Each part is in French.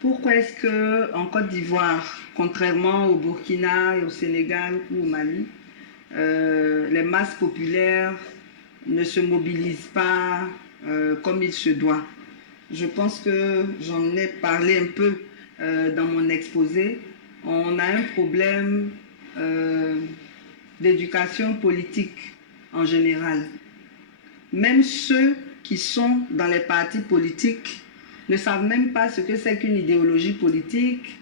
Pourquoi est-ce qu'en Côte d'Ivoire, contrairement au Burkina et au Sénégal ou au Mali, les masses populaires ne se mobilisent pas comme il se doit? Je pense que j'en ai parlé un peu dans mon exposé. On a un problème d'éducation politique en général. Même ceux qui sont dans les partis politiques ne savent même pas ce que c'est qu'une idéologie politique,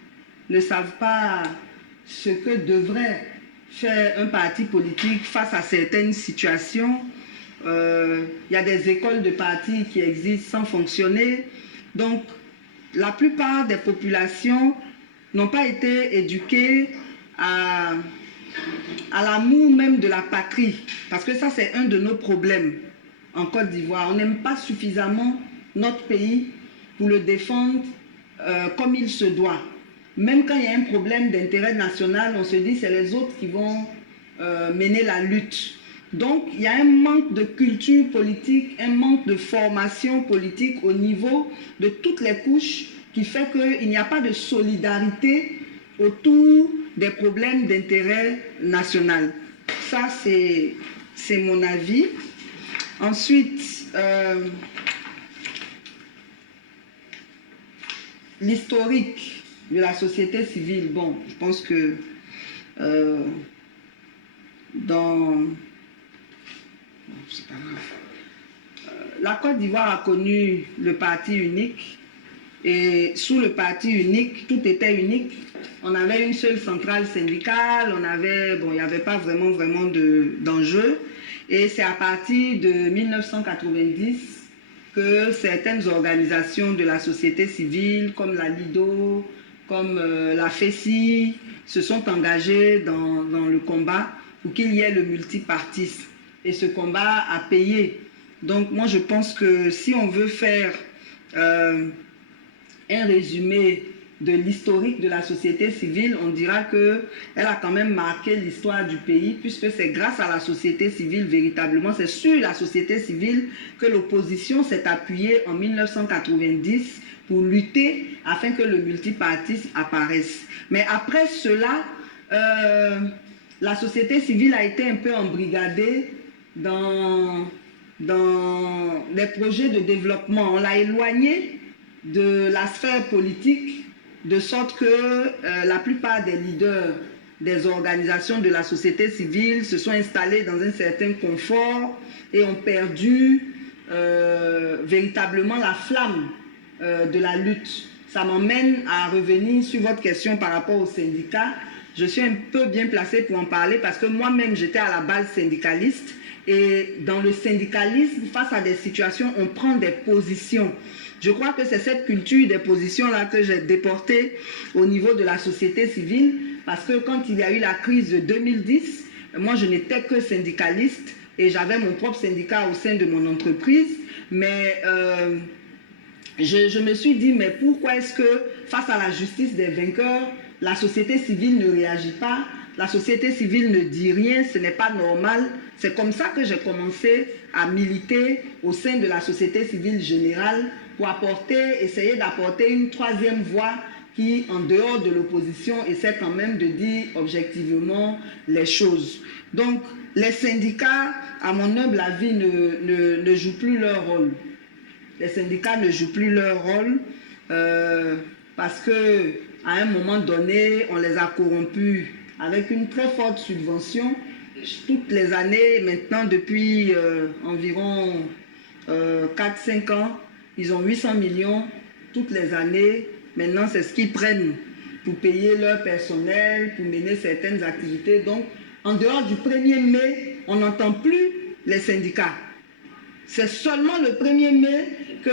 ne savent pas ce que devrait faire un parti politique face à certaines situations. Il y a des écoles de partis qui existent sans fonctionner. Donc, la plupart des populations n'ont pas été éduquées à l'amour même de la patrie. Parce que ça, c'est un de nos problèmes en Côte d'Ivoire. On n'aime pas suffisamment notre pays pour le défendre comme il se doit. Même quand il y a un problème d'intérêt national, on se dit que c'est les autres qui vont mener la lutte. Donc, il y a un manque de culture politique, un manque de formation politique au niveau de toutes les couches qui fait qu'il n'y a pas de solidarité autour des problèmes d'intérêt national. Ça, c'est mon avis. Ensuite, l'historique de la société civile. Bon, je pense que c'est pas grave. La Côte d'Ivoire a connu le parti unique et sous le parti unique, tout était unique. On avait une seule centrale syndicale, il n'y avait pas vraiment d'enjeu. Et c'est à partir de 1990 que certaines organisations de la société civile, comme la LIDO, comme la FESI, se sont engagées dans le combat pour qu'il y ait le multipartisme. Et ce combat a payé. Donc moi je pense que si on veut faire un résumé de l'historique de la société civile, on dira qu'elle a quand même marqué l'histoire du pays, puisque c'est grâce à la société civile véritablement, c'est sur la société civile que l'opposition s'est appuyée en 1990 pour lutter afin que le multipartisme apparaisse. Mais après cela, la société civile a été un peu embrigadée dans des projets de développement. On l'a éloignée de la sphère politique, de sorte que la plupart des leaders des organisations de la société civile se sont installés dans un certain confort et ont perdu véritablement la flamme de la lutte. Ça m'emmène à revenir sur votre question par rapport aux syndicats. Je suis un peu bien placée pour en parler parce que moi-même j'étais à la base syndicaliste et dans le syndicalisme, face à des situations, on prend des positions. Je crois que c'est cette culture des positions-là que j'ai déportée au niveau de la société civile parce que quand il y a eu la crise de 2010, moi je n'étais que syndicaliste et j'avais mon propre syndicat au sein de mon entreprise, mais je me suis dit, mais pourquoi est-ce que face à la justice des vainqueurs, la société civile ne réagit pas, la société civile ne dit rien, ce n'est pas normal. C'est comme ça que j'ai commencé à militer au sein de la société civile générale pour essayer d'apporter une troisième voie qui, en dehors de l'opposition, essaie quand même de dire objectivement les choses. Donc, les syndicats, à mon humble avis, ne jouent plus leur rôle. Les syndicats ne jouent plus leur rôle parce que à un moment donné, on les a corrompus avec une très forte subvention. Toutes les années, maintenant, depuis environ 4-5 ans, ils ont 800 millions toutes les années. Maintenant, c'est ce qu'ils prennent pour payer leur personnel, pour mener certaines activités. Donc, en dehors du 1er mai, on n'entend plus les syndicats. C'est seulement le 1er mai que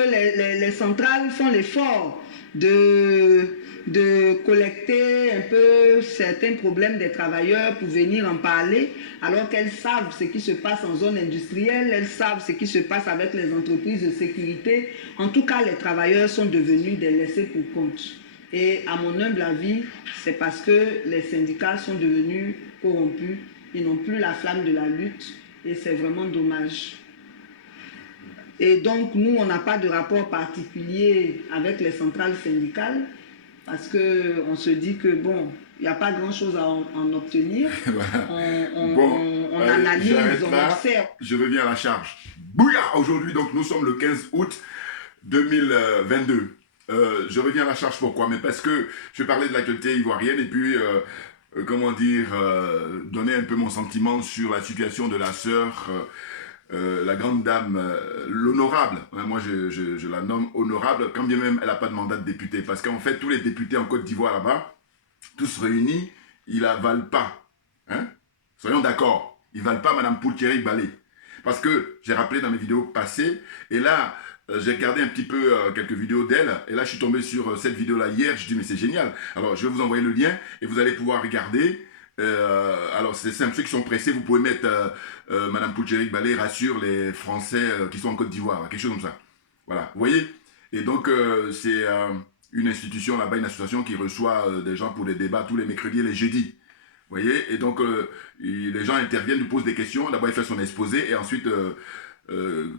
les centrales font l'effort de collecter un peu certains problèmes des travailleurs pour venir en parler, alors qu'elles savent ce qui se passe en zone industrielle, elles savent ce qui se passe avec les entreprises de sécurité. En tout cas, les travailleurs sont devenus des laissés pour compte. Et à mon humble avis, c'est parce que les syndicats sont devenus corrompus, ils n'ont plus la flamme de la lutte et c'est vraiment dommage. Et donc, nous, on n'a pas de rapport particulier avec les centrales syndicales, parce qu'on se dit que, bon, il n'y a pas grand-chose à en obtenir. Voilà. On, Bon, on analyse, on là, observe. je reviens à la charge. Bouya! Aujourd'hui, donc, nous sommes le 15 août 2022. Je reviens à la charge, pourquoi? Mais parce que je vais parler de l'actualité ivoirienne et puis, comment dire, donner un peu mon sentiment sur la situation de la sœur, la grande dame, l'honorable. Hein, moi, je la nomme honorable, quand bien même elle n'a pas de mandat de député. Parce qu'en fait, tous les députés en Côte d'Ivoire là-bas, tous réunis, ils la valent pas. Hein? Soyons d'accord, ils valent pas Madame Poultieri Balé. Parce que j'ai rappelé dans mes vidéos passées, et là, j'ai regardé un petit peu quelques vidéos d'elle, et là, je suis tombé sur cette vidéo-là hier, je dis, mais c'est génial. Alors, je vais vous envoyer le lien, et vous allez pouvoir regarder. Alors, c'est simple, ceux qui sont pressés, vous pouvez mettre Madame Poultieri Balé rassure les Français qui sont en Côte d'Ivoire, quelque chose comme ça. Voilà, vous voyez? Et donc, c'est une institution là-bas, une association qui reçoit des gens pour des débats tous les mercredis et les jeudis. Vous voyez? Et donc, les gens interviennent, lui posent des questions. D'abord, elle fait son exposé et ensuite, elle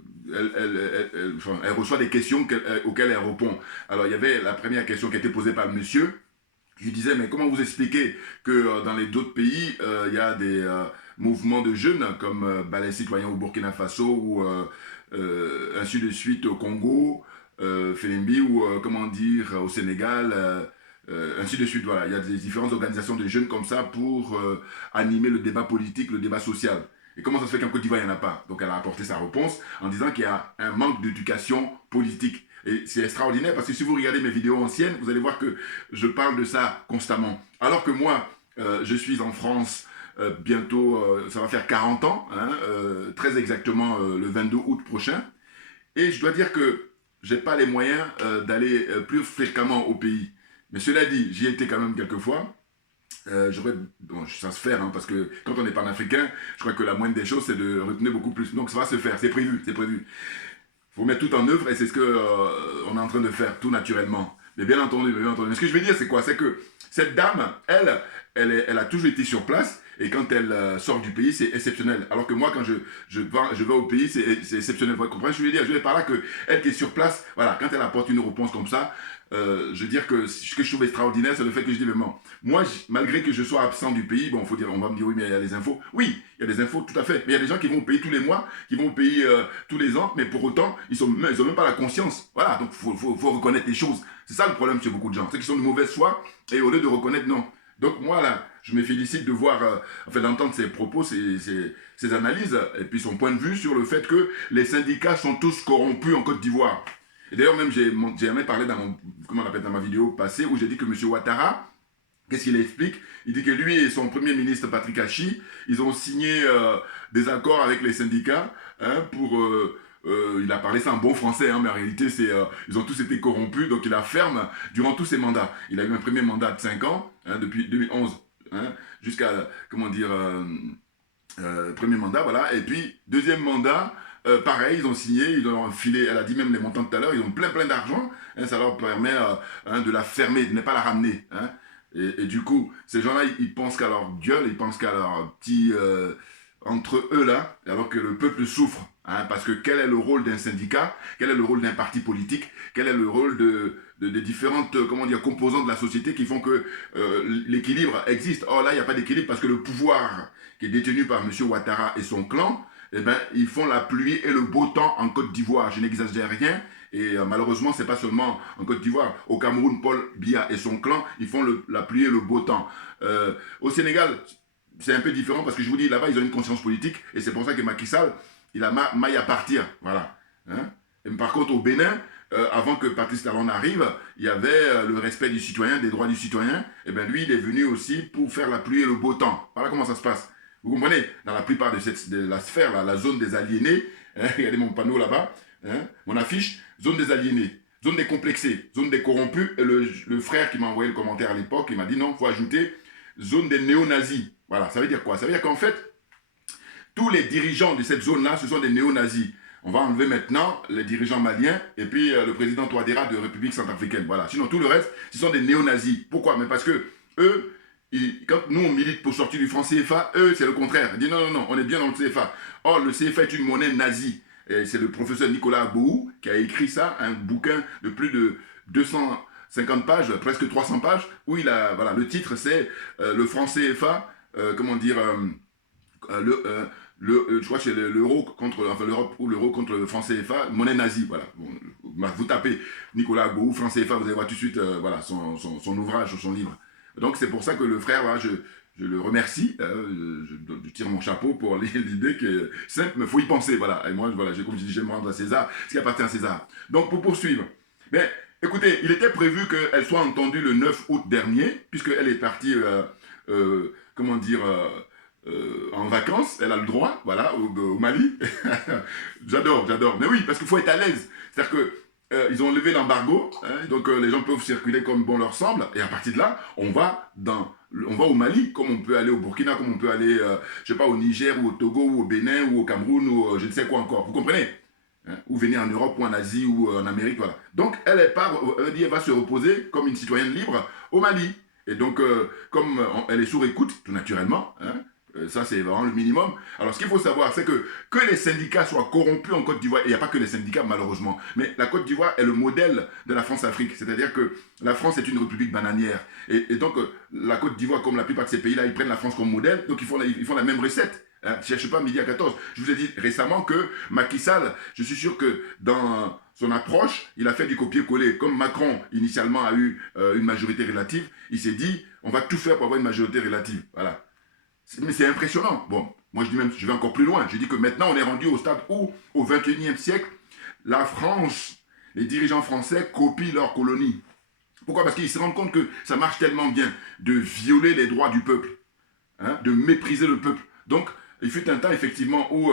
reçoit des questions auxquelles elle répond. Alors, il y avait la première question qui a été posée par le monsieur. Je lui disais, mais comment vous expliquez que dans les d'autres pays, il y a des mouvements de jeunes comme Balai Citoyen au Burkina Faso ou ainsi de suite au Congo, Félimbi ou comment dire au Sénégal, ainsi de suite. Voilà, il y a des différentes organisations de jeunes comme ça pour animer le débat politique, le débat social. Et comment ça se fait qu'en Côte d'Ivoire, il n'y en a pas? Donc elle a apporté sa réponse en disant qu'il y a un manque d'éducation politique. Et c'est extraordinaire parce que si vous regardez mes vidéos anciennes, vous allez voir que je parle de ça constamment. Alors que moi, je suis en France bientôt, ça va faire 40 ans, hein, très exactement le 22 août prochain. Et je dois dire que je n'ai pas les moyens d'aller plus fréquemment au pays. Mais cela dit, j'y étais quand même quelques fois. Bon, ça se fait, hein, parce que quand on est panafricain, je crois que la moindre des choses, c'est de retenir beaucoup plus. Donc ça va se faire, c'est prévu, c'est prévu. Il faut mettre tout en œuvre et c'est ce qu'on est en train de faire, tout naturellement. Mais bien entendu, bien entendu. Mais ce que je veux dire, c'est quoi? C'est que cette dame, elle a toujours été sur place et quand elle sort du pays, c'est exceptionnel. Alors que moi, quand je vais au pays, c'est exceptionnel. Vous comprenez ce que je veux dire? Je veux dire par là qu'elle qui est sur place, voilà, quand elle apporte une réponse comme ça, je veux dire que ce que je trouve extraordinaire, c'est le fait que je dis, mais bon, moi, malgré que je sois absent du pays, bon, faut dire, on va me dire, oui, mais il y a des infos. Oui, il y a des infos, tout à fait. Mais il y a des gens qui vont au pays tous les mois, qui vont au pays tous les ans, mais pour autant, ils n'ont même pas la conscience. Voilà, donc il faut reconnaître les choses. C'est ça le problème chez beaucoup de gens. C'est qu'ils sont de mauvaise foi, et au lieu de reconnaître, non. Donc moi, là, je me félicite de voir, enfin, d'entendre ses propos, ses analyses, et puis son point de vue sur le fait que les syndicats sont tous corrompus en Côte d'Ivoire. Et d'ailleurs, même, j'ai jamais parlé dans ma vidéo passée, où j'ai dit que M. Ouattara, qu'est-ce qu'il explique? Il dit que lui et son premier ministre Patrick Hachi, ils ont signé des accords avec les syndicats hein, pour... il a parlé ça en bon français, hein, mais en réalité, ils ont tous été corrompus, donc il a ferme durant tous ses mandats. Il a eu un premier mandat de 5 ans, hein, depuis 2011, hein, jusqu'à, comment dire, premier mandat, voilà. Et puis, deuxième mandat, pareil, ils ont signé, ils ont filé, elle a dit même les montants tout à l'heure, ils ont plein d'argent, hein, ça leur permet hein, de la fermer, de ne pas la ramener. Hein. Et du coup, ces gens-là, ils pensent qu'à leur gueule, ils pensent qu'à leur petit... entre eux là, alors que le peuple souffre. Hein, parce que quel est le rôle d'un syndicat? Quel est le rôle d'un parti politique? Quel est le rôle de différentes comment dire, composantes de la société qui font que l'équilibre existe? Or là, il n'y a pas d'équilibre parce que le pouvoir qui est détenu par M. Ouattara et son clan, eh ben, ils font la pluie et le beau temps en Côte d'Ivoire. Je n'exagère rien. Et malheureusement, ce n'est pas seulement en Côte d'Ivoire. Au Cameroun, Paul Biya et son clan, ils font la pluie et le beau temps. Au Sénégal, c'est un peu différent parce que je vous dis, là-bas, ils ont une conscience politique. Et c'est pour ça que Macky Sall, il a maille à partir. Voilà. Hein? Et par contre, au Bénin, avant que Patrice Talon arrive, il y avait le respect du citoyen, des droits du citoyen. Et bien lui, il est venu aussi pour faire la pluie et le beau temps. Voilà comment ça se passe. Vous comprenez? Dans la plupart de la sphère, là, la zone des aliénés, hein, regardez mon panneau là-bas, hein, mon affiche, zone des aliénés, zone des complexés, zone des corrompus. Et le frère qui m'a envoyé le commentaire à l'époque, il m'a dit non, il faut ajouter zone des néo-nazis. Voilà, ça veut dire quoi? Ça veut dire qu'en fait, tous les dirigeants de cette zone-là, ce sont des néo-nazis. On va enlever maintenant les dirigeants maliens et puis le président Touadéra de République centrafricaine. Voilà. Sinon, tout le reste, ce sont des néo-nazis. Pourquoi? Mais parce que eux, quand nous on milite pour sortir du franc CFA, eux, c'est le contraire. Ils disent non, non, non, on est bien dans le CFA. Or, le CFA est une monnaie nazie. Et c'est le professeur Nicolas Abou qui a écrit ça, un bouquin de plus de 200 50 pages, presque 300 pages, où il a, voilà, le titre c'est le franc CFA, comment dire, je crois que c'est l'euro contre, enfin l'Europe ou l'euro contre le franc CFA, monnaie nazie, voilà. Bon, vous tapez Nicolas Agbohou, franc CFA, vous allez voir tout de suite, voilà, son ouvrage, son livre. Donc c'est pour ça que le frère, voilà, je le remercie, je tire mon chapeau pour l'idée que simple, mais il faut y penser, voilà. Et moi, voilà, comme je dis, j'aime rendre à César ce qui appartient à César. Donc pour poursuivre, mais écoutez, il était prévu qu'elle soit entendue le 9 août dernier, puisqu'elle est partie, comment dire, en vacances, elle a le droit, voilà, au Mali. j'adore. Mais oui, parce qu'il faut être à l'aise. C'est-à-dire que ils ont levé l'embargo, hein, donc les gens peuvent circuler comme bon leur semble, et à partir de là, on va au Mali, comme on peut aller au Burkina, comme on peut aller, je sais pas, au Niger, ou au Togo, ou au Bénin, ou au Cameroun, ou je ne sais quoi encore. Vous comprenez, hein, ou venir en Europe, ou en Asie, ou en Amérique, voilà. Donc, elle va se reposer comme une citoyenne libre au Mali. Et donc, comme elle est sous écoute, tout naturellement, hein, ça, c'est vraiment le minimum. Alors, ce qu'il faut savoir, c'est que les syndicats soient corrompus en Côte d'Ivoire, et il n'y a pas que les syndicats, malheureusement, mais la Côte d'Ivoire est le modèle de la France-Afrique. C'est-à-dire que la France est une république bananière. Et donc, la Côte d'Ivoire, comme la plupart de ces pays-là, ils prennent la France comme modèle, donc ils font la même recette. Hein. Je ne cherche pas midi à 14. Je vous ai dit récemment que Macky Sall, je suis sûr que dans son approche, il a fait du copier-coller. Comme Macron, initialement, a eu une majorité relative, il s'est dit, on va tout faire pour avoir une majorité relative. Voilà. Mais c'est impressionnant. Bon, moi je dis même, je vais encore plus loin. Je dis que maintenant on est rendu au stade où, au XXIe siècle, la France, les dirigeants français copient leurs colonies. Pourquoi? Parce qu'ils se rendent compte que ça marche tellement bien de violer les droits du peuple, hein, de mépriser le peuple. Donc, il fut un temps effectivement où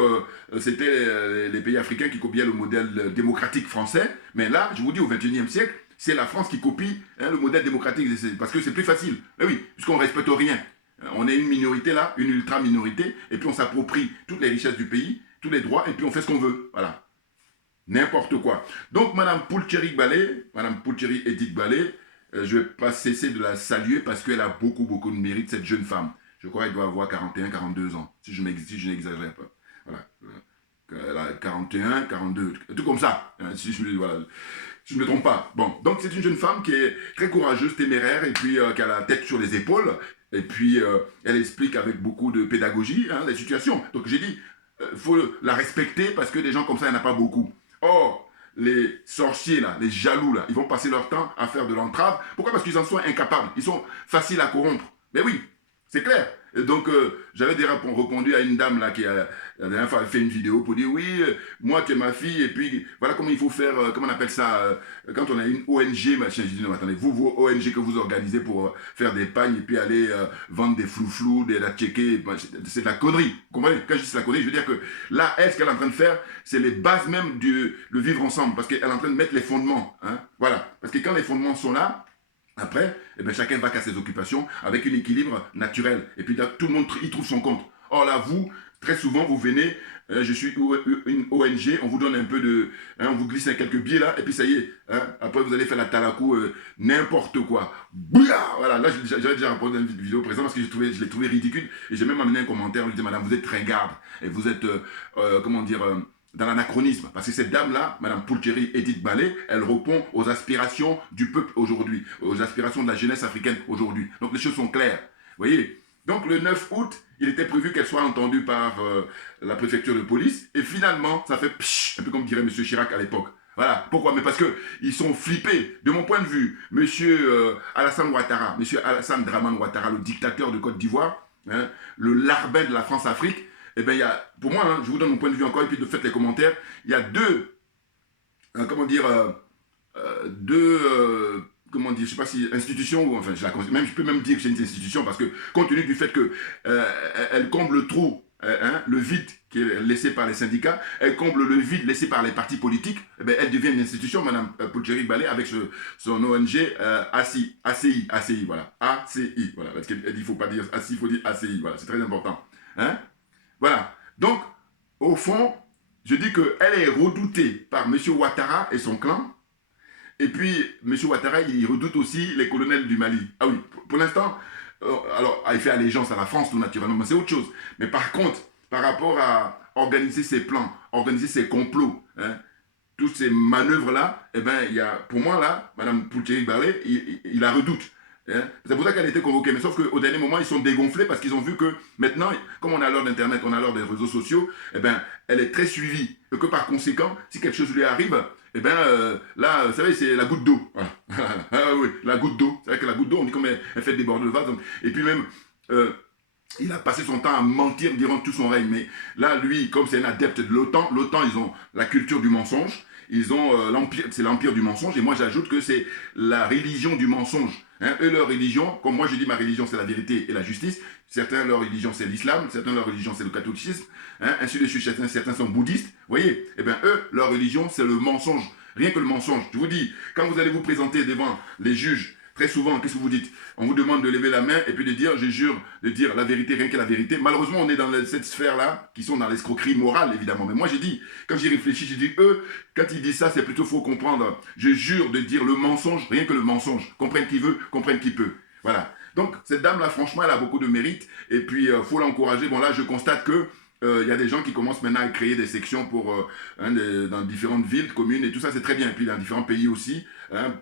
c'était les pays africains qui copiaient le modèle démocratique français. Mais là, je vous dis, au XXIe siècle, c'est la France qui copie, hein, le modèle démocratique parce que c'est plus facile. Mais oui, puisqu'on ne respecte rien. On est une minorité là, une ultra-minorité, et puis on s'approprie toutes les richesses du pays, tous les droits, et puis on fait ce qu'on veut. Voilà. N'importe quoi. Donc, Madame Poultchery Balé, Madame Poultchery Edith Balé, je ne vais pas cesser de la saluer parce qu'elle a beaucoup de mérite, cette jeune femme. Je crois qu'elle doit avoir 41, 42 ans, si je n'exagère pas. Voilà. Elle a 41, 42, tout comme ça. Si je ne me trompe pas. Bon, donc c'est une jeune femme qui est très courageuse, téméraire, et puis qui a la tête sur les épaules. Et puis, elle explique avec beaucoup de pédagogie, hein, les situations. Donc, j'ai dit, il faut la respecter parce que des gens comme ça, il n'y en a pas beaucoup. Or, les sorciers, là, les jaloux, là, ils vont passer leur temps à faire de l'entrave. Pourquoi? Parce qu'ils en sont incapables. Ils sont faciles à corrompre. Mais oui, c'est clair. Et donc, j'avais déjà répondu à une dame là qui a la dernière fois fait une vidéo pour dire oui, moi tu es ma fille et puis voilà comment il faut faire, comment on appelle ça, quand on a une ONG, machin. Je dis non, attendez, vos ONG que vous organisez pour faire des pagnes et puis aller vendre des flou-flou, des la-tchéké, c'est de la connerie. Vous comprenez? Quand je dis c'est la connerie, je veux dire que là, ce qu'elle est en train de faire, c'est les bases même le vivre ensemble parce qu'elle est en train de mettre les fondements. Hein, voilà. Parce que quand les fondements sont là, après, eh bien, chacun va qu'à ses occupations avec un équilibre naturel. Et puis tout le monde y trouve son compte. Or là, vous, très souvent, vous venez, je suis une ONG, on vous donne un peu de... Hein, on vous glisse quelques billets là, et puis ça y est. Hein, après, vous allez faire la talakou, n'importe quoi. Bouya, voilà, là, j'avais déjà répondu à une vidéo présente parce que je l'ai trouvé ridicule. Et j'ai même amené un commentaire, je lui disais, madame, vous êtes ringarde. Et vous êtes, comment dire... dans l'anachronisme, parce que cette dame-là, Madame Poultchery Edith Balé, elle répond aux aspirations du peuple aujourd'hui, aux aspirations de la jeunesse africaine aujourd'hui. Donc les choses sont claires, vous voyez. Donc le 9 août, il était prévu qu'elle soit entendue par la préfecture de police, et finalement, ça fait psh, un peu comme dirait M. Chirac à l'époque. Voilà, pourquoi? Mais parce qu'ils sont flippés. De mon point de vue, M. Alassane Ouattara, M. Alassane Draman Ouattara, le dictateur de Côte d'Ivoire, hein, le larbin de la France-Afrique, eh bien, il y a, pour moi, hein, je vous donne mon point de vue encore, et puis faites les commentaires, il y a comment dire, comment dire, je ne sais pas si institution, ou enfin, je peux même dire que c'est une institution, parce que compte tenu du fait qu'elle comble le trou, hein, le vide qui est laissé par les syndicats, elle comble le vide laissé par les partis politiques, eh bien, elle devient une institution, Mme Poultchery Balé, avec son ONG ACI, voilà, ACI, voilà, parce qu'elle dit qu'il ne faut pas dire ACI, il faut dire ACI, voilà, c'est très important, hein. Voilà. Donc, au fond, je dis qu'elle est redoutée par M. Ouattara et son clan. Et puis, M. Ouattara, il redoute aussi les colonels du Mali. Ah oui, pour l'instant, alors, il fait allégeance à la France, tout naturellement, mais c'est autre chose. Mais par contre, par rapport à organiser ses plans, organiser ses complots, hein, toutes ces manœuvres-là, eh ben, il y a, pour moi, là, Mme Poultieri-Barley, il la redoute. Hein? C'est pour ça qu'elle a été convoquée. Mais sauf qu'au dernier moment, ils sont dégonflés parce qu'ils ont vu que maintenant, comme on a l'heure d'Internet, on a l'heure des réseaux sociaux, eh ben, elle est très suivie. Et que par conséquent, si quelque chose lui arrive, eh ben, là, vous savez, c'est la goutte d'eau. Voilà. Ah oui, la goutte d'eau. C'est vrai que la goutte d'eau, on dit comme elle fait déborder le vase. Donc, et puis même, il a passé son temps à mentir durant tout son règne. Mais là, lui, comme c'est un adepte de l'OTAN, ils ont la culture du mensonge. Ils ont l'empire, c'est l'empire du mensonge. Et moi, j'ajoute que c'est la religion du mensonge. Hein, eux, leur religion, comme moi, je dis ma religion, c'est la vérité et la justice. Certains, leur religion, c'est l'islam. Certains, leur religion, c'est le catholicisme. Hein, ainsi de suite, certains sont bouddhistes. Vous voyez, eh bien, eux, leur religion, c'est le mensonge. Rien que le mensonge. Je vous dis, quand vous allez vous présenter devant les juges, très souvent, qu'est-ce que vous dites? On vous demande de lever la main et puis de dire, je jure, de dire la vérité, rien que la vérité. Malheureusement, on est dans cette sphère-là, qui sont dans l'escroquerie morale, évidemment. Mais moi, j'ai dit, quand j'y réfléchis, j'ai dit, eux, quand ils disent ça, c'est plutôt faut comprendre. Je jure de dire le mensonge, rien que le mensonge. Comprenne qui veut, comprenne qui peut. Voilà. Donc, cette dame-là, franchement, elle a beaucoup de mérite. Et puis, faut l'encourager. Bon, là, je constate que il y a des gens qui commencent maintenant à créer des sections pour, dans différentes villes, communes, et tout ça, c'est très bien. Et puis, dans différents pays aussi, hein,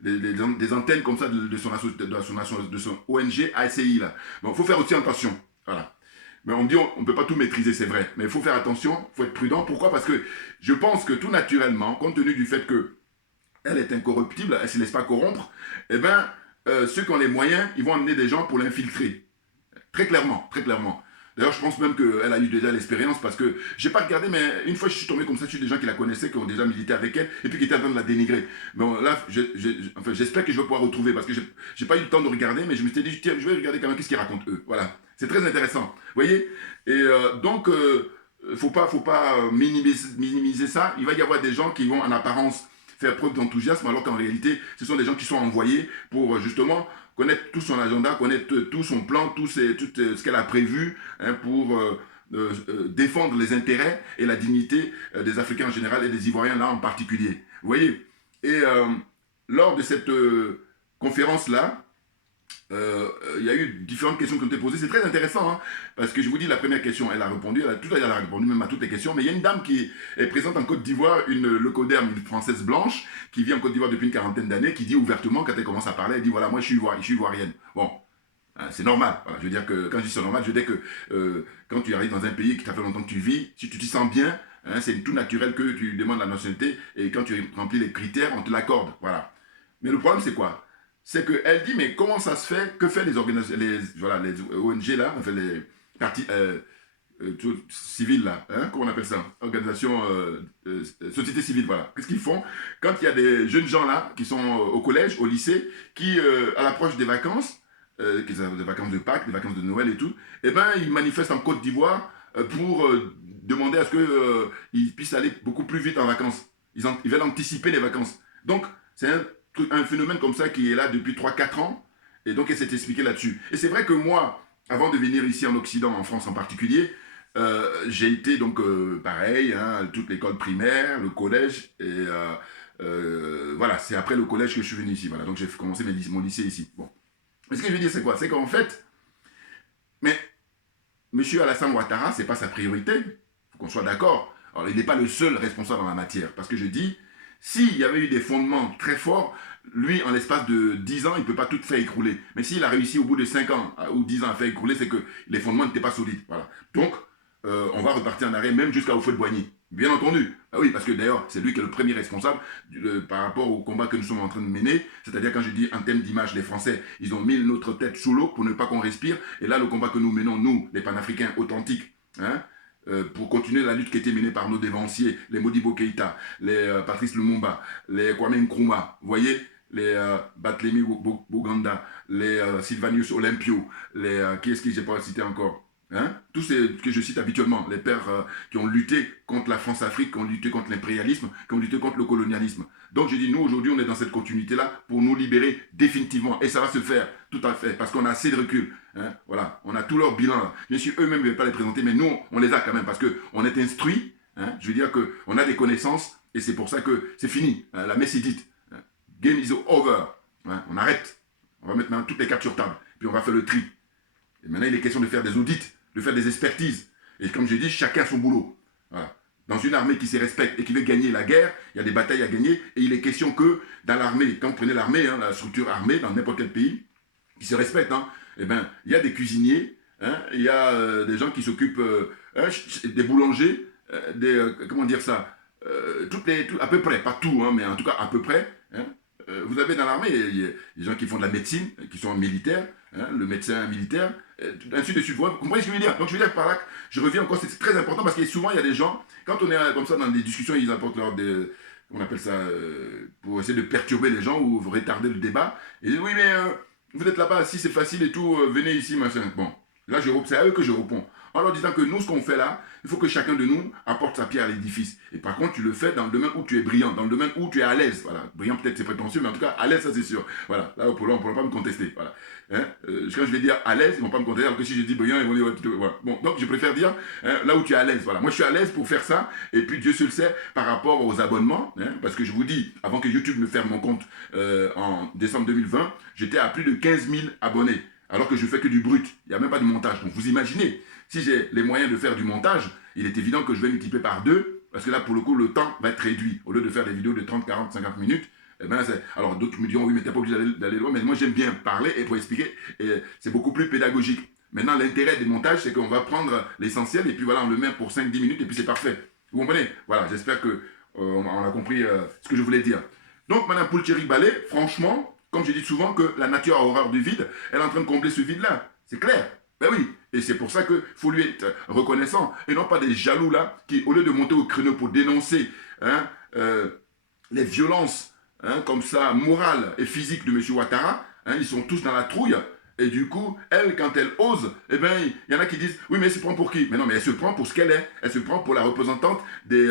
des antennes comme ça de son ONG ACI. Là. Donc, il faut faire aussi attention. Voilà. Mais on me dit, on ne peut pas tout maîtriser, c'est vrai. Mais il faut faire attention, il faut être prudent. Pourquoi? Parce que je pense que tout naturellement, compte tenu du fait qu'elle est incorruptible, elle ne se laisse pas corrompre, eh bien, ceux qui ont les moyens, ils vont amener des gens pour l'infiltrer. Très clairement, très clairement. D'ailleurs, je pense même qu'elle a eu déjà l'expérience parce que je n'ai pas regardé, mais une fois je suis tombé comme ça sur des gens qui la connaissaient, qui ont déjà milité avec elle et puis qui étaient en train de la dénigrer. Bon, là, enfin, j'espère que je vais pouvoir retrouver parce que je n'ai pas eu le temps de regarder, mais je me suis dit, tiens, je vais regarder quand même qu'est-ce qu'ils racontent eux. Voilà. C'est très intéressant. Vous voyez? Et donc, faut pas minimiser ça. Il va y avoir des gens qui vont en apparence faire preuve d'enthousiasme alors qu'en réalité, ce sont des gens qui sont envoyés pour justement connaître tout son agenda, connaître tout son plan, tout ce qu'elle a prévu hein, pour défendre les intérêts et la dignité des Africains en général et des Ivoiriens là en particulier. Vous voyez? Et lors de cette conférence-là, il y a eu différentes questions qui ont été posées. C'est très intéressant, hein, parce que je vous dis, la première question, elle a répondu, elle a répondu même à toutes les questions, mais il y a une dame qui est présente en Côte d'Ivoire, le coderme, une Française blanche, qui vit en Côte d'Ivoire depuis une quarantaine d'années, qui dit ouvertement, quand elle commence à parler, elle dit, voilà, moi je suis ivoirienne. Bon, hein, c'est normal. Voilà, je veux dire que, quand je dis c'est normal, je veux dire que quand tu arrives dans un pays qui t'a fait longtemps que tu vis, si tu t'y sens bien, hein, c'est tout naturel que tu demandes la nationalité, et quand tu remplis les critères, on te l'accorde. Voilà. Mais le problème, c'est quoi? C'est qu'elle dit, mais comment ça se fait? Que fait les organisations, les ONG là, enfin les partis civiles là, hein, comment on appelle ça? Organisation, société civile, voilà. Qu'est-ce qu'ils font? Quand il y a des jeunes gens là, qui sont au collège, au lycée, qui, à l'approche des vacances, des vacances de Pâques, des vacances de Noël et tout, eh ben, ils manifestent en Côte d'Ivoire pour demander à ce qu'ils puissent aller beaucoup plus vite en vacances. Ils veulent anticiper les vacances. Donc, c'est un phénomène comme ça qui est là depuis 3-4 ans, et donc elle s'est expliquée là-dessus. Et c'est vrai que moi, avant de venir ici en Occident, en France en particulier, j'ai été donc pareil, hein, toute l'école primaire, le collège, et voilà, c'est après le collège que je suis venu ici. Voilà, donc j'ai commencé mon lycée ici. Bon. Mais ce que je veux dire, c'est quoi? C'est qu'en fait, mais M. Alassane Ouattara, c'est pas sa priorité, il faut qu'on soit d'accord. Alors, il n'est pas le seul responsable en la matière, parce que je dis, s'il y avait eu des fondements très forts, lui, en l'espace de 10 ans, il ne peut pas tout faire écrouler. Mais s'il a réussi au bout de 5 ans ou 10 ans à faire écrouler, c'est que les fondements n'étaient pas solides. Voilà. Donc, on va repartir en arrêt même jusqu'à Houphouët-Boigny. Bien entendu. Ah oui, parce que d'ailleurs, c'est lui qui est le premier responsable par rapport au combat que nous sommes en train de mener. C'est-à-dire, quand je dis en termes d'image, les Français, ils ont mis notre tête sous l'eau pour ne pas qu'on respire. Et là, le combat que nous menons, nous, les panafricains authentiques, hein, pour continuer la lutte qui a été menée par nos dévanciers, les Modibo Keïta, les Patrice Lumumba, les Kwame Nkrumah, vous voyez, les Batlemi Boganda, les Sylvanus Olympio, les qui est-ce que j'ai pas cité encore, hein? Tous ces que je cite habituellement, les pères qui ont lutté contre la France-Afrique, qui ont lutté contre l'impérialisme, qui ont lutté contre le colonialisme. Donc je dis, nous aujourd'hui, on est dans cette continuité-là pour nous libérer définitivement. Et ça va se faire, tout à fait, parce qu'on a assez de recul. Hein, voilà, on a tout leur bilan. Là. Bien sûr, eux-mêmes ne veulent pas les présenter, mais nous, on les a quand même, parce qu'on est instruits. Hein, je veux dire qu'on a des connaissances, et c'est pour ça que c'est fini. Hein, la messe est dite. Hein, game is over. Hein, on arrête. On va mettre maintenant toutes les cartes sur table, puis on va faire le tri. Et maintenant, il est question de faire des audits, de faire des expertises. Et comme je dis, chacun son boulot. Voilà. dans une armée qui se respecte et qui veut gagner la guerre, il y a des batailles à gagner, et il est question que dans l'armée, quand vous prenez l'armée, hein, la structure armée, dans n'importe quel pays, qui se respecte, hein, eh ben, il y a des cuisiniers, hein, il y a des gens qui s'occupent, des boulangers, comment dire ça, à peu près, pas tout, hein, mais en tout cas à peu près. Hein, vous avez dans l'armée des gens qui font de la médecine, qui sont militaires, hein, le médecin militaire, ainsi de suite. Vous comprenez ce que je veux dire? Donc je veux dire par là, je reviens encore, c'est très important parce que souvent il y a des gens, quand on est comme ça dans des discussions, ils apportent leur on appelle ça, pour essayer de perturber les gens ou retarder le débat. Et ils disent oui mais vous êtes là-bas, si c'est facile et tout, venez ici, machin. Bon, là c'est à eux que je réponds. En leur disant que nous, ce qu'on fait là, il faut que chacun de nous apporte sa pierre à l'édifice. Et par contre, tu le fais dans le domaine où tu es brillant, dans le domaine où tu es à l'aise. Voilà. Brillant, peut-être c'est prétentieux, mais en tout cas, à l'aise, ça c'est sûr. Voilà. Là, on ne pourra pas me contester. Voilà. Hein? Quand je vais dire à l'aise, ils ne vont pas me contester. Alors que si je dis brillant, ils vont dire ouais, plutôt, voilà. Bon, donc je préfère dire là où tu es à l'aise. Voilà. Moi, je suis à l'aise pour faire ça. Et puis, Dieu seul le sait, par rapport aux abonnements, hein, parce que je vous dis, avant que YouTube me ferme mon compte en décembre 2020, j'étais à plus de 15 000 abonnés. Alors que je fais que du brut. Il n'y a même pas de montage. Donc, vous imaginez. Si j'ai les moyens de faire du montage, il est évident que je vais multiplier par 2, parce que là, pour le coup, le temps va être réduit. Au lieu de faire des vidéos de 30, 40, 50 minutes, eh ben, alors d'autres me diront, oui, mais tu n'es pas obligé d'aller loin, mais moi, j'aime bien parler et pour expliquer, et c'est beaucoup plus pédagogique. Maintenant, l'intérêt des montages, c'est qu'on va prendre l'essentiel, et puis voilà, on le met pour 5-10 minutes, et puis c'est parfait. Vous comprenez? Voilà, j'espère qu'on a compris ce que je voulais dire. Donc, Mme Poultchery-Ballet, franchement, comme je dis souvent, que la nature a horreur du vide, elle est en train de combler ce vide-là. C'est clair. Ben oui, et c'est pour ça qu'il faut lui être reconnaissant, et non pas des jaloux là, qui au lieu de monter au créneau pour dénoncer hein, les violences hein, comme ça, morales et physiques de M. Ouattara, hein, ils sont tous dans la trouille, et du coup, elle, quand elle ose, eh ben, il y en a qui disent, oui mais elle se prend pour qui? Mais non, mais elle se prend pour ce qu'elle est, elle se prend pour la représentante des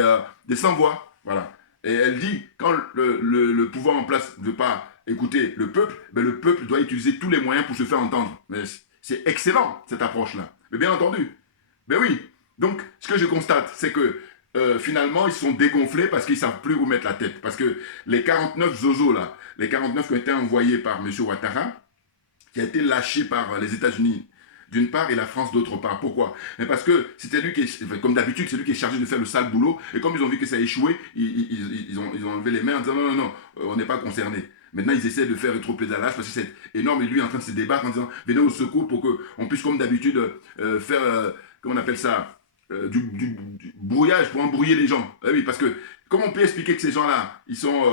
sans-voix, voilà. Et elle dit, quand le pouvoir en place ne veut pas écouter le peuple, ben le peuple doit utiliser tous les moyens pour se faire entendre. Mais c'est excellent, cette approche-là. Mais bien entendu. Ben oui. Donc, ce que je constate, c'est que finalement, ils se sont dégonflés parce qu'ils ne savent plus où mettre la tête. Parce que les 49 zozos, là, les 49 qui ont été envoyés par M. Ouattara, qui a été lâché par les États-Unis d'une part et la France d'autre part. Pourquoi? Mais parce que c'était lui qui est, comme d'habitude, c'est lui qui est chargé de faire le sale boulot. Et comme ils ont vu que ça a échoué, ils ont enlevé les mains en disant non, non, non, on n'est pas concerné. Maintenant, ils essaient de faire trop pédalage parce que c'est énorme et lui est en train de se débattre en disant venez au secours pour qu'on puisse, comme d'habitude, faire, comment on appelle ça, du brouillage pour embrouiller les gens. Oui, parce que comment on peut expliquer que ces gens-là, ils sont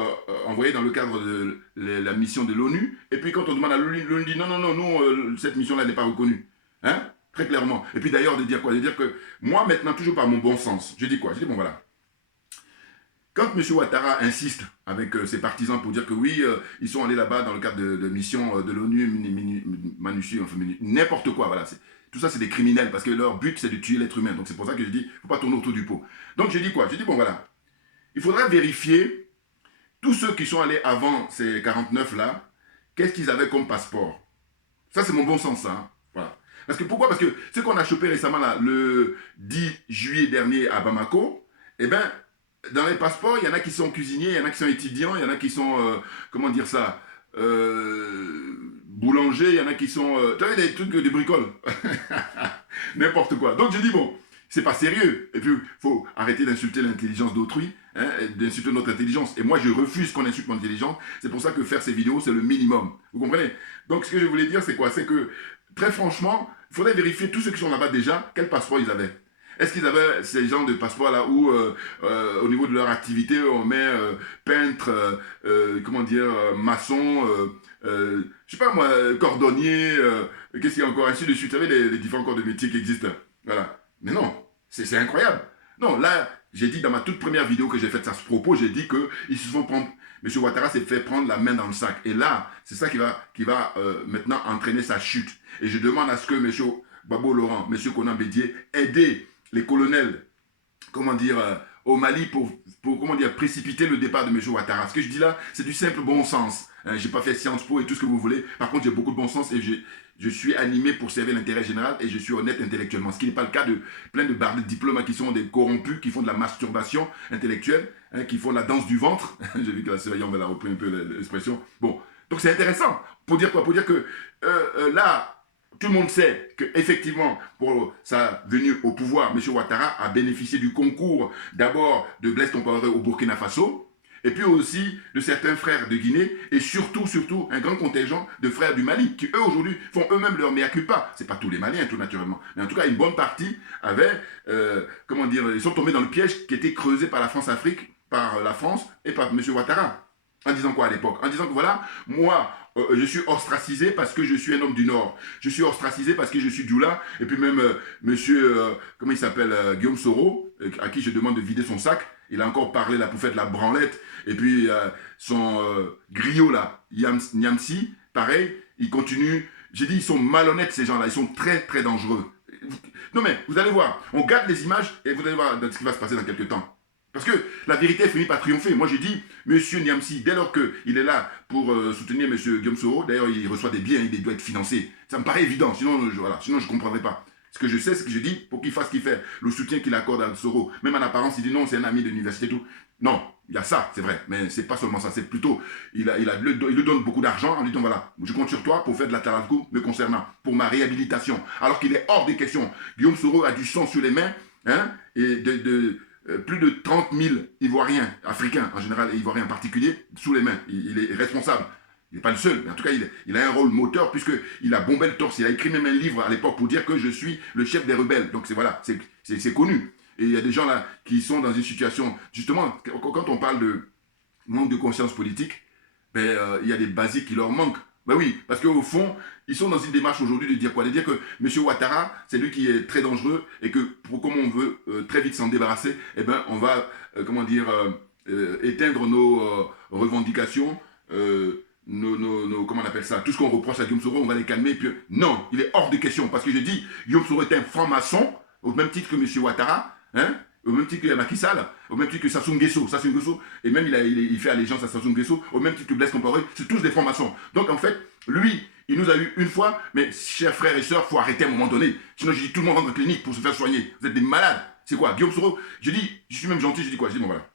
envoyés dans le cadre de la mission de l'ONU et puis quand on demande à l'ONU, l'ONU dit non, non, non, nous, cette mission-là n'est pas reconnue. Hein? Très clairement. Et puis d'ailleurs, de dire quoi? De dire que moi, maintenant, toujours par mon bon sens, je dis quoi? Je dis bon, voilà. Quand M. Ouattara insiste avec ses partisans pour dire que oui, ils sont allés là-bas dans le cadre de missions de l'ONU, n'importe quoi, voilà. Tout ça, c'est des criminels parce que leur but, c'est de tuer l'être humain. Donc c'est pour ça que je dis, il ne faut pas tourner autour du pot. Donc je dis quoi? Je dis bon, voilà. Il faudra vérifier tous ceux qui sont allés avant ces 49-là, qu'est-ce qu'ils avaient comme passeport. Ça, c'est mon bon sens, ça. Hein. Voilà. Parce que pourquoi? Parce que ce qu'on a chopé récemment, là, le 10 juillet dernier à Bamako, eh bien, dans les passeports, il y en a qui sont cuisiniers, il y en a qui sont étudiants, il y en a qui sont, comment dire ça, boulangers, il y en a qui sont, tu vois, des trucs de bricole. N'importe quoi. Donc je dis, bon, c'est pas sérieux. Et puis, il faut arrêter d'insulter l'intelligence d'autrui, hein, d'insulter notre intelligence. Et moi, je refuse qu'on insulte mon intelligence. C'est pour ça que faire ces vidéos, c'est le minimum. Vous comprenez? Donc, ce que je voulais dire, c'est quoi? C'est que, très franchement, il faudrait vérifier tous ceux qui sont là-bas déjà, quel passeport ils avaient. Est-ce qu'ils avaient ces genres de passeports là où, au niveau de leur activité, on met peintre, comment dire, maçon, je sais pas moi, cordonnier, qu'est-ce qu'il y a encore, ainsi de suite. Vous savez, les différents corps de métier qui existent. Voilà. Mais non, c'est incroyable. Non, là, j'ai dit dans ma toute première vidéo que j'ai faite à ce propos, j'ai dit qu'ils se font prendre, M. Ouattara s'est fait prendre la main dans le sac. Et là, c'est ça qui va maintenant entraîner sa chute. Et je demande à ce que M. Babo Laurent, M. Konan Bédié, aident les colonels, comment dire, au Mali pour comment dire, précipiter le départ de M. Ouattara. Ce que je dis là, c'est du simple bon sens. Hein, je n'ai pas fait Sciences Po et tout ce que vous voulez. Par contre, j'ai beaucoup de bon sens et je suis animé pour servir l'intérêt général et je suis honnête intellectuellement. Ce qui n'est pas le cas de plein de barres de diplômes qui sont des corrompus, qui font de la masturbation intellectuelle, hein, qui font la danse du ventre. J'ai vu que la sœur Yang a repris un peu l'expression. Bon, donc c'est intéressant. Pour dire quoi? Pour dire que là, tout le monde sait qu'effectivement, pour sa venue au pouvoir, M. Ouattara a bénéficié du concours d'abord de Blaise Compaoré au Burkina Faso, et puis aussi de certains frères de Guinée, et surtout, un grand contingent de frères du Mali, qui eux aujourd'hui font eux-mêmes leur mea culpa. Ce n'est pas tous les Maliens, tout naturellement, mais en tout cas une bonne partie avaient, comment dire, ils sont tombés dans le piège qui était creusé par la France-Afrique, par la France et par M. Ouattara. En disant quoi à l'époque? En disant que voilà, moi, je suis ostracisé parce que je suis un homme du Nord. Je suis ostracisé parce que je suis Djoula. Et puis même monsieur, comment il s'appelle, Guillaume Soro, à qui je demande de vider son sac. Il a encore parlé là pour faire de la branlette. Et puis son griot là, Niamsi, pareil, il continue. J'ai dit, ils sont malhonnêtes ces gens-là. Ils sont très très dangereux. Non mais, vous allez voir, on garde les images et vous allez voir ce qui va se passer dans quelques temps. Parce que la vérité finit par triompher. Moi, j'ai dit, monsieur Niamsi, dès lors qu'il est là pour soutenir monsieur Guillaume Soro, d'ailleurs, il reçoit des biens, il doit être financé. Ça me paraît évident, sinon je ne comprendrais pas. Ce que je sais, ce que je dis, pour qu'il fasse ce qu'il fait, le soutien qu'il accorde à Soro, même en apparence, il dit non, c'est un ami de l'université et tout. Non, il y a ça, c'est vrai, mais c'est pas seulement ça, c'est plutôt, il lui donne beaucoup d'argent en lui disant, voilà, je compte sur toi pour faire de la taralco me concernant, pour ma réhabilitation. Alors qu'il est hors des questions. Guillaume Soro a du sang sur les mains, hein, et plus de 30 000 Ivoiriens, Africains en général, et Ivoiriens en particulier, sous les mains. Il est responsable. Il n'est pas le seul, mais en tout cas, il a un rôle moteur puisqu'il a bombé le torse. Il a écrit même un livre à l'époque pour dire que je suis le chef des rebelles. Donc voilà, c'est connu. Et il y a des gens là qui sont dans une situation, justement, quand on parle de manque de conscience politique, ben, il y a des basiques qui leur manquent. Ben oui, parce qu'au fond, ils sont dans une démarche aujourd'hui de dire quoi? De dire que M. Ouattara, c'est lui qui est très dangereux et que comme on veut très vite s'en débarrasser, eh ben, on va, comment dire, éteindre nos revendications, comment on appelle ça? Tout ce qu'on reproche à Guillaume Soro, on va les calmer. Et puis, non, il est hors de question. Parce que je dis, Guillaume Soro est un franc-maçon, au même titre que M. Ouattara, hein? Au même titre que Macky Sall, au même titre que Sassou Nguesso, et même il fait allégeance à Sassou Nguesso, au même titre que Blaise Compaoré, c'est tous des francs-maçons. Donc en fait, lui, il nous a eu une fois, mais chers frères et sœurs, il faut arrêter à un moment donné. Sinon, je dis, tout le monde rentre en clinique pour se faire soigner. Vous êtes des malades. C'est quoi? Guillaume Soro, je dis, je suis même gentil, je dis quoi? Je dis, bon voilà.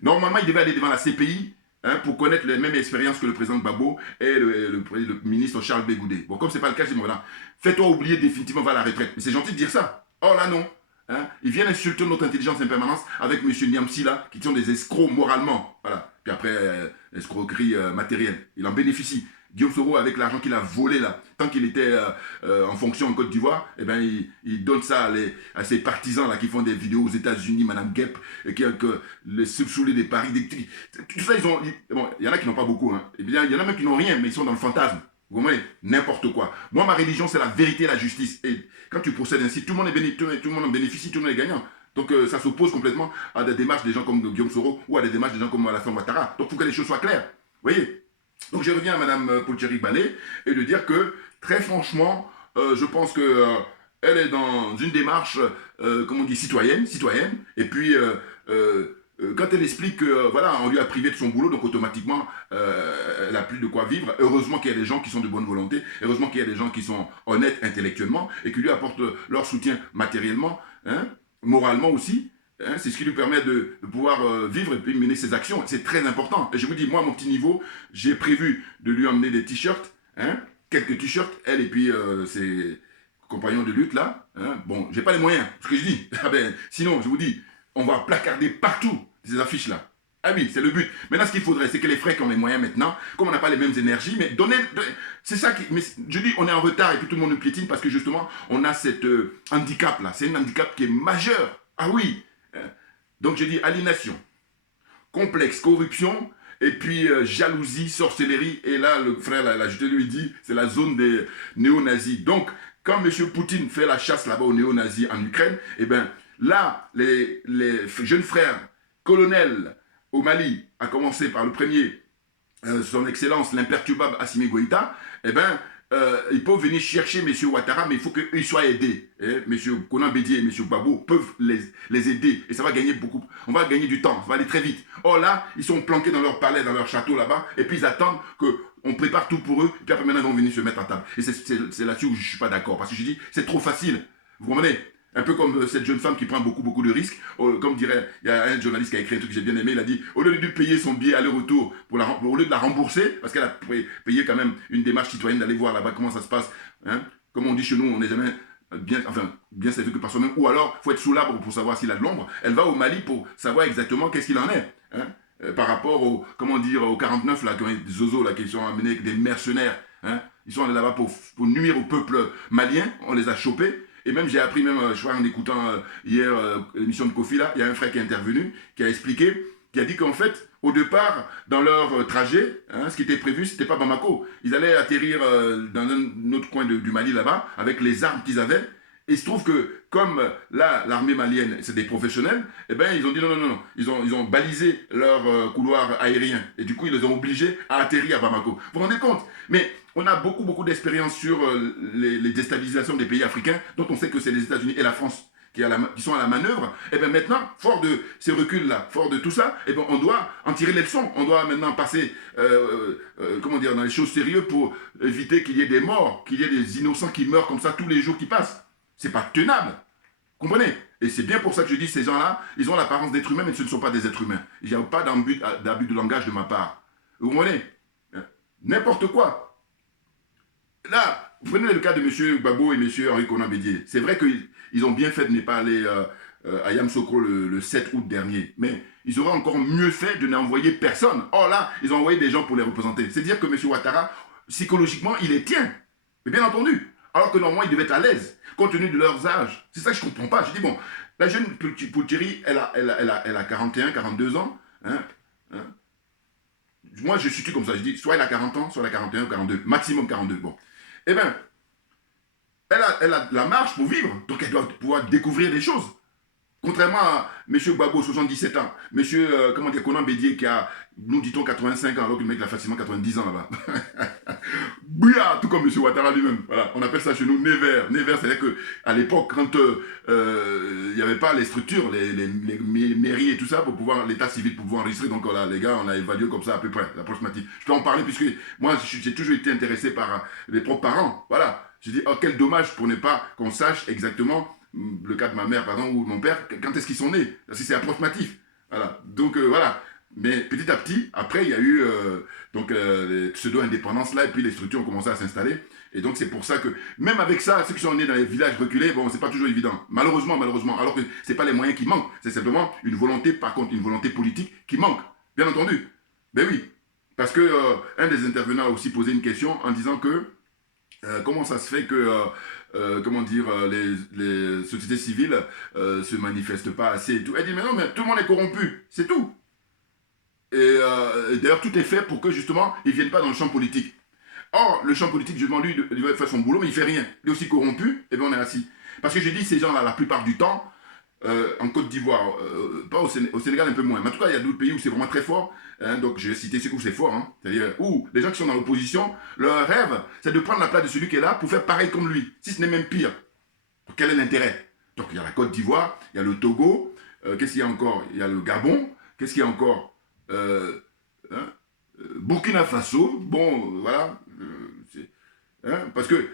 Normalement, il devait aller devant la CPI, hein, pour connaître les mêmes expériences que le président Gbagbo et le ministre Charles Bégoudé. Bon, comme ce n'est pas le cas, je dis, bon voilà, fais-toi oublier définitivement, va à la retraite. Mais c'est gentil de dire ça. Oh là non. Hein, ils viennent insulter notre intelligence en permanence avec M. Niamsi là, qui sont des escrocs moralement. Voilà. Puis après, escroquerie matérielle. Il en bénéficie. Guillaume Soro, avec l'argent qu'il a volé là, tant qu'il était en fonction en Côte d'Ivoire, eh ben, il donne ça à ses partisans là, qui font des vidéos aux États-Unis, Madame Guep, et qui les saoulés des paris. Tout ça, bon, il y en a qui n'ont pas beaucoup. Hein. Eh bien, il y en a même qui n'ont rien, mais ils sont dans le fantasme. Vous comprenez? N'importe quoi. Moi, ma religion, c'est la vérité et la justice. Et quand tu procèdes ainsi, tout le monde en bénéficie, tout le monde est gagnant. Donc ça s'oppose complètement à des démarches des gens comme Guillaume Soro ou à des démarches des gens comme Alassane Ouattara. Donc il faut que les choses soient claires. Vous voyez? Donc je reviens à Mme Paul-Thierry Ballet et de dire que, très franchement, je pense que elle est dans une démarche, comment on dit, citoyenne. Et puis, quand elle explique que, voilà, on lui a privé de son boulot, donc automatiquement, elle n'a plus de quoi vivre. Heureusement qu'il y a des gens qui sont de bonne volonté. Heureusement qu'il y a des gens qui sont honnêtes intellectuellement et qui lui apportent leur soutien matériellement, hein, moralement aussi. Hein, c'est ce qui lui permet de pouvoir vivre et puis mener ses actions. C'est très important. Et je vous dis, moi, à mon petit niveau, j'ai prévu de lui emmener des t-shirts, hein, quelques t-shirts, elle et puis ses compagnons de lutte là. Hein. Bon, j'ai pas les moyens, ce que je dis. Ah ben, sinon, je vous dis, on va placarder partout ces affiches là. Ah oui, c'est le but. Maintenant, ce qu'il faudrait, c'est que les frères qui ont les moyens maintenant, comme on n'a pas les mêmes énergies, mais c'est ça qui... Mais je dis, on est en retard et puis tout le monde nous piétine parce que justement, on a cet handicap là. C'est un handicap qui est majeur. Ah oui. Donc je dis aliénation, complexe, corruption, et puis jalousie, sorcellerie. Et là, le frère l'a ajouté, lui dit, c'est la zone des néo-nazis. Donc, quand M. Poutine fait la chasse là-bas aux néo-nazis en Ukraine, eh bien, là, les jeunes frères colonels au Mali, à commencer par le premier, son excellence, l'imperturbable Assimi Goïta, eh bien, ils peuvent venir chercher M. Ouattara, mais il faut qu'ils soient aidés. M. Konan Bédié et M. Gbagbo peuvent les aider. Et ça va gagner beaucoup. On va gagner du temps. Ça va aller très vite. Or là, ils sont planqués dans leur palais, dans leur château là-bas. Et puis ils attendent qu'on prépare tout pour eux. Et puis après maintenant, ils vont venir se mettre à table. Et c'est là-dessus où je ne suis pas d'accord. Parce que je dis, c'est trop facile. Vous comprenez? Un peu comme cette jeune femme qui prend beaucoup de risques. Comme dirait, il y a un journaliste qui a écrit un truc que j'ai bien aimé. Il a dit, au lieu de payer son billet aller-retour, au lieu de la rembourser, parce qu'elle a payé quand même une démarche citoyenne d'aller voir là-bas comment ça se passe, hein, Comme on dit chez nous, on n'est jamais bien servi que par soi-même. Ou alors, il faut être sous l'arbre pour savoir s'il a de l'ombre. Elle va au Mali pour savoir exactement qu'est-ce qu'il en est. Hein, par rapport au, comment dire, aux 49, là, qui ont des zozos, là, qui sont amenés avec des mercenaires. Hein, ils sont allés là-bas pour nuire au peuple malien. On les a chopés. Et même, j'ai appris, même, je crois, en écoutant hier l'émission de Kofi, là, il y a un frère qui est intervenu, qui a expliqué, qui a dit qu'en fait, au départ, dans leur trajet, hein, ce qui était prévu, c'était pas Bamako. Ils allaient atterrir dans un autre coin du Mali, là-bas, avec les armes qu'ils avaient. Et il se trouve que, comme là, l'armée malienne, c'est des professionnels, eh ben, ils ont dit non, non, non, non. Ils ont balisé leur couloir aérien. Et du coup, ils les ont obligés à atterrir à Bamako. Vous vous rendez compte? Mais on a beaucoup, beaucoup d'expérience sur les déstabilisations des pays africains, dont on sait que c'est les États-Unis et la France qui sont à la manœuvre. Et bien maintenant, fort de ces reculs-là, fort de tout ça, et ben on doit en tirer les leçons. On doit maintenant passer comment dire, dans les choses sérieuses pour éviter qu'il y ait des morts, qu'il y ait des innocents qui meurent comme ça tous les jours qui passent. C'est pas tenable. Comprenez? Et c'est bien pour ça que je dis, ces gens-là, ils ont l'apparence d'êtres humains, mais ce ne sont pas des êtres humains. Il n'y a pas d'abus de langage de ma part. Vous comprenez? N'importe quoi. Là, vous prenez le cas de M. Gbagbo et M. Henri Konan Bédié. C'est vrai qu'ils ont bien fait de ne pas aller à Yamoussoukro le 7 août dernier. Mais ils auraient encore mieux fait de n'envoyer personne. Or là, ils ont envoyé des gens pour les représenter. C'est-à-dire que M. Ouattara, psychologiquement, il les tient. Mais bien entendu. Alors que normalement, ils devaient être à l'aise, compte tenu de leurs âges. C'est ça que je ne comprends pas. Je dis, bon, la jeune Poultiri, elle a 41, 42 ans. Hein. Moi, je suis comme ça. Je dis, soit elle a 40 ans, soit elle a 41 ou 42. Maximum 42. Bon. Eh bien, elle a la marche pour vivre. Donc, elle doit pouvoir découvrir des choses. Contrairement à M. Gbagbo, 77 ans. M. Konan Bédié, qui a, nous dit-on, 85 ans, alors que le mec a facilement 90 ans là-bas. Bouya, tout comme M. Ouattara lui-même. Voilà, on appelle ça chez nous Never. Never, c'est-à-dire qu'à l'époque, quand il n'y avait pas les structures, les mairies et tout ça, pour pouvoir, l'état civil pour pouvoir enregistrer, donc là, les gars, on a évalué comme ça à peu près, l'approximatif. Je peux en parler puisque moi, j'ai toujours été intéressé par les propres parents. Voilà. Je dis, oh, quel dommage pour ne pas qu'on sache exactement, le cas de ma mère, pardon, ou mon père, quand est-ce qu'ils sont nés? Parce que c'est approximatif. Voilà. Donc, voilà. Mais petit à petit, après, il y a eu les pseudo-indépendances là, et puis les structures ont commencé à s'installer. Et donc, c'est pour ça que, même avec ça, ceux qui sont nés dans les villages reculés, bon, c'est pas toujours évident. Malheureusement, alors que c'est pas les moyens qui manquent. C'est simplement une volonté, par contre, une volonté politique qui manque. Bien entendu. Ben oui. Parce que un des intervenants a aussi posé une question en disant que comment ça se fait que les sociétés civiles se manifestent pas assez et tout. Elle dit, mais non, mais tout le monde est corrompu. C'est tout. Et d'ailleurs, tout est fait pour que, justement, ils ne viennent pas dans le champ politique. Or, le champ politique, justement, lui, il va faire son boulot, mais il ne fait rien. Il est aussi corrompu, et bien on est assis. Parce que j'ai dit, ces gens-là, la plupart du temps, en Côte d'Ivoire, pas au Sénégal un peu moins, mais en tout cas, il y a d'autres pays où c'est vraiment très fort. Hein, donc, je vais citer ceux où c'est fort. Hein, c'est-à-dire où les gens qui sont dans l'opposition, leur rêve, c'est de prendre la place de celui qui est là pour faire pareil comme lui, si ce n'est même pire. Donc, quel est l'intérêt? Donc, il y a la Côte d'Ivoire, il y a le Togo, qu'est-ce qu'il y a encore? Il y a le Gabon, qu'est-ce qu'il y a encore? Burkina Faso, bon, voilà. Parce que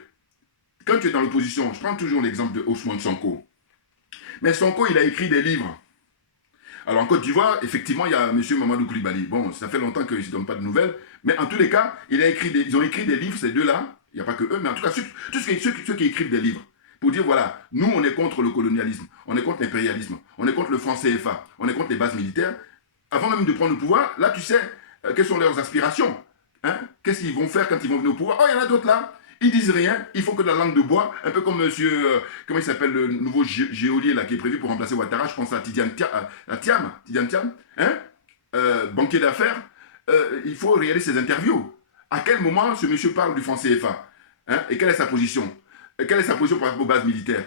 quand tu es dans l'opposition, je prends toujours l'exemple de Ousmane Sonko. Mais Sonko, il a écrit des livres. Alors en Côte d'Ivoire, effectivement, il y a M. Mamadou Koulibaly. Bon, ça fait longtemps qu'ils ne se donnent pas de nouvelles. Mais en tous les cas, ils ont écrit des livres, ces deux-là. Il n'y a pas que eux, mais en tout cas, ceux qui écrivent des livres. Pour dire, voilà, nous, on est contre le colonialisme, on est contre l'impérialisme, on est contre le franc CFA, on est contre les bases militaires. Avant même de prendre le pouvoir, là, tu sais, quelles sont leurs aspirations. Hein? Qu'est-ce qu'ils vont faire quand ils vont venir au pouvoir? Oh, il y en a d'autres là. Ils disent rien, ils font que de la langue de bois, un peu comme monsieur, comment il s'appelle, le nouveau géolier là qui est prévu pour remplacer Ouattara, je pense à Tidiane Thiam, hein? Banquier d'affaires. Il faut regarder ses interviews. À quel moment ce monsieur parle du franc CFA? Hein? Et quelle est sa position? Quelle est sa position par rapport aux bases militaires?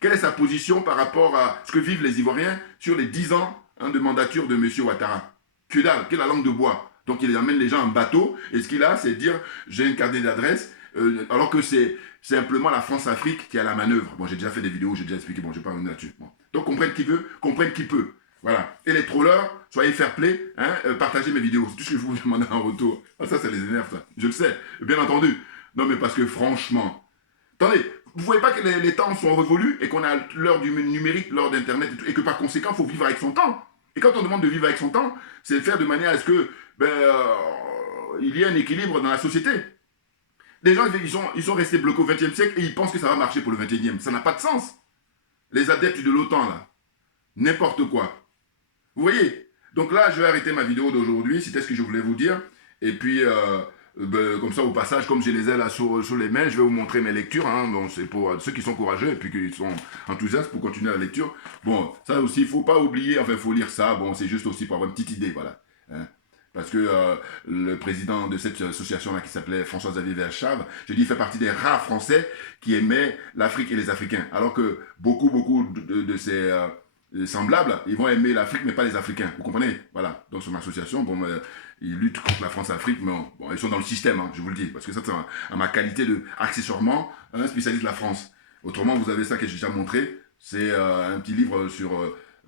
Quelle est sa position par rapport à ce que vivent les Ivoiriens sur les 10 ans de mandature de monsieur Ouattara? Que dalle, quelle est la langue de bois? Donc il emmène les gens en bateau, et ce qu'il a, c'est dire, j'ai un carnet d'adresse, alors que c'est simplement la France-Afrique qui a la manœuvre. Bon, j'ai déjà fait des vidéos, j'ai déjà expliqué, bon, je ne vais pas revenir là-dessus. Bon. Donc, comprenne qui veut, comprenne qui peut. Voilà. Et les trollers, soyez fair play, hein, partagez mes vidéos. C'est tout ce que je vous demande en retour. Ah, ça les énerve, ça. Je le sais, bien entendu. Non, mais parce que franchement... Attendez, vous ne voyez pas que les temps sont révolus et qu'on a l'heure du numérique, l'heure d'Internet et que par conséquent, il faut vivre avec son temps. Et quand on demande de vivre avec son temps, c'est de faire de manière à ce que il y ait un équilibre dans la société. Les gens, ils sont restés bloqués au XXe siècle et ils pensent que ça va marcher pour le XXIe. Ça n'a pas de sens. Les adeptes de l'OTAN, là, n'importe quoi. Vous voyez? Donc là, je vais arrêter ma vidéo d'aujourd'hui. C'était ce que je voulais vous dire. Et puis, comme ça, au passage, comme j'ai les ailes là sur les mains, je vais vous montrer mes lectures. Hein. Bon, c'est pour ceux qui sont courageux et puis qui sont enthousiastes pour continuer la lecture. Bon, ça aussi, il ne faut pas oublier. Enfin, il faut lire ça. Bon, c'est juste aussi pour avoir une petite idée, voilà. Hein. Parce que le président de cette association-là, qui s'appelait François-Xavier Verschave, je dis, il fait partie des rares Français qui aimaient l'Afrique et les Africains. Alors que beaucoup de ces semblables, ils vont aimer l'Afrique, mais pas les Africains. Vous comprenez? Voilà. Donc, son association, bon, ils luttent contre la France-Afrique, mais bon, ils sont dans le système, hein, je vous le dis. Parce que ça, c'est à ma qualité de, accessoirement, un spécialiste de la France. Autrement, vous avez ça que j'ai déjà montré. C'est un petit livre sur...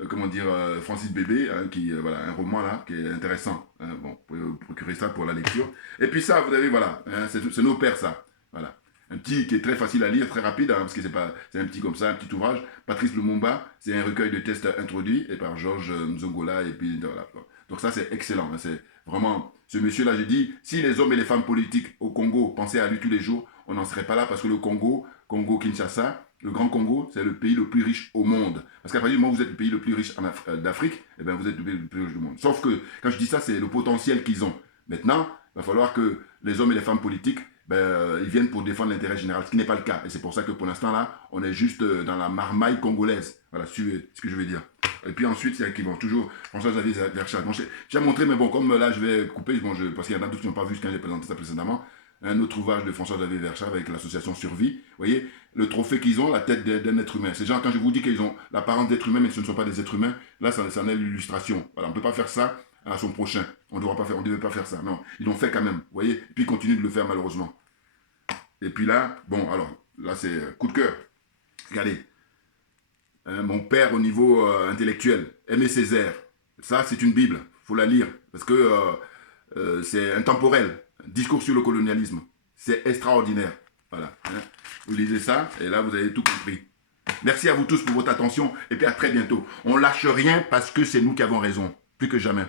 comment dire, Francis Bébé, hein, voilà, un roman là, qui est intéressant. Hein, bon, vous pouvez vous procurer ça pour la lecture. Et puis ça, vous avez, voilà, hein, c'est nos pères, ça. Voilà. Un petit qui est très facile à lire, très rapide, hein, parce que c'est un petit comme ça, un petit ouvrage. Patrice Lumumba, c'est un recueil de textes introduits et par Georges Nzongola, et puis voilà. Donc ça, c'est excellent. Hein, c'est vraiment, ce monsieur-là, j'ai dit, si les hommes et les femmes politiques au Congo pensaient à lui tous les jours, on n'en serait pas là, parce que le Congo-Kinshasa, le Grand Congo, c'est le pays le plus riche au monde. Parce qu'à partir du moment où vous êtes le pays le plus riche d'Afrique, eh bien vous êtes le pays le plus riche du monde. Sauf que, quand je dis ça, c'est le potentiel qu'ils ont. Maintenant, il va falloir que les hommes et les femmes politiques, ils viennent pour défendre l'intérêt général, ce qui n'est pas le cas. Et c'est pour ça que pour l'instant, là, on est juste dans la marmaille congolaise. Voilà, c'est ce que je veux dire. Et puis ensuite, il y a qui vont toujours, François-Xavier Verschave. Bon, j'ai montré, mais bon, comme là, je vais couper, parce qu'il y en a d'autres qui n'ont pas vu quand j'ai présenté ça précédemment, un autre ouvrage de François-Xavier Verschave avec l'association Survie. Vous voyez, le trophée qu'ils ont, la tête d'un être humain. Ces gens, quand je vous dis qu'ils ont l'apparence d'être humain, mais ce ne sont pas des êtres humains, là, ça en est l'illustration. Voilà, on ne peut pas faire ça à son prochain. On ne devait pas faire ça. Non, ils l'ont fait quand même. Vous voyez, et puis ils continuent de le faire malheureusement. Et puis là, bon, alors, là, c'est coup de cœur. Regardez. Mon père, au niveau intellectuel, Aimé Césaire. Ça, c'est une Bible. Il faut la lire. Parce que c'est intemporel. Discours sur le colonialisme. C'est extraordinaire. Voilà. Hein. Vous lisez ça, et là, vous avez tout compris. Merci à vous tous pour votre attention, et puis à très bientôt. On lâche rien parce que c'est nous qui avons raison. Plus que jamais.